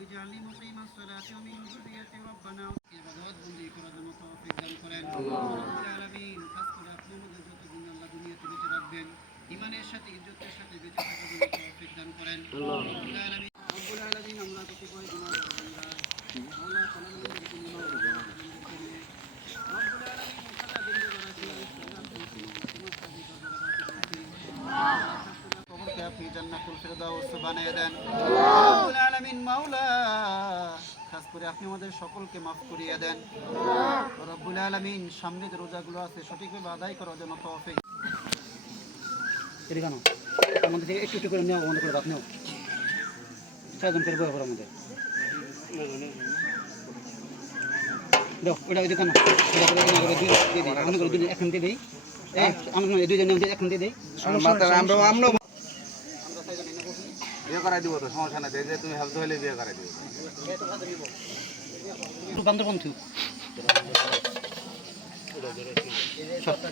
اجعلني مقيم الصلاة ومن ذريتي ربنا ইবাদত বন্দি করার জন্য তৌফিক দান করেন রব্বুল আলামিন খাস করে আপনি আমাদের যতদিন আল্লাহ দুনিয়াতে বেঁচে রাখবেন ঈমানের সাথে ইজ্জতের সাথে বেঁচে থাকার জন্য তৌফিক দান করেন রব্বুল আলামিন আমরা কতিপয় গুনাহগার বান্দা আল্লাহ তাআলা আমাদেরকে নির্মল করে রব্বুল আলামিন খাতা দিন কবরকে আপনি জান্নাতুল ফেরদাউস বানিয়ে দেন রব্বুল আলামিন মাওলা খাস করে আপনি আমাদের সকলকে মাফ করিয়ে দেন রব্বুল আলামিন সামনে যে রোজাগুলো আছে সঠিকভাবে আদায় করার জন্য তৌফিক এদিকে নাও আমাদের থেকে একটু একটু করে নেওয়া বন্ধ করে দাও নাও চারজন করে বয় আমাদের দাও ওটা এদিকে নাও এটা করে না করে দিয়ে দিই আমরা করে দিই এখন দিয়ে দেই এই আমরা দুইজন নিয়ে এখন দিয়ে দেই আমরা বিয়ে করাই দিব তো সমস্যা নাই যে তুমি হেল্প হইলে বিয়ে করাই দিব বান্ধবন্ধু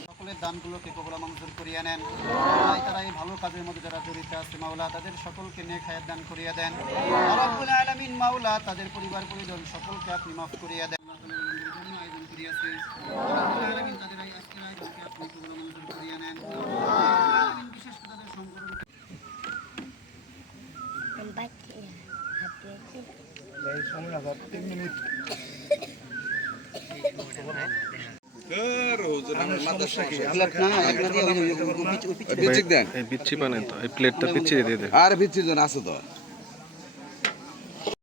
সকলের দানগুলোকে কবুল মঞ্জুর করিয়ে নেন তারা এই ভালো কাজের মধ্যে যারা জড়িত আছে মাওলা তাদের সকলকে নেক হায়াত দান করিয়ে দেন রব্বুল আলামিন মাওলা তাদের পরিবার পরিজন সকলকে আপনি মাফ করিয়ে দেন আয়োজন করিয়াছে রব্বুল আলামিন তাদের এই আজকের আয়োজনকে আপনি কবুল মঞ্জুর করিয়ে নেন বিশেষ করে তাদের সংগঠন পিচ্ছি বানাই তো এই প্লেটটা পিচ্ছি দিয়ে দে আর পিচ্ছির জন্য আছে তো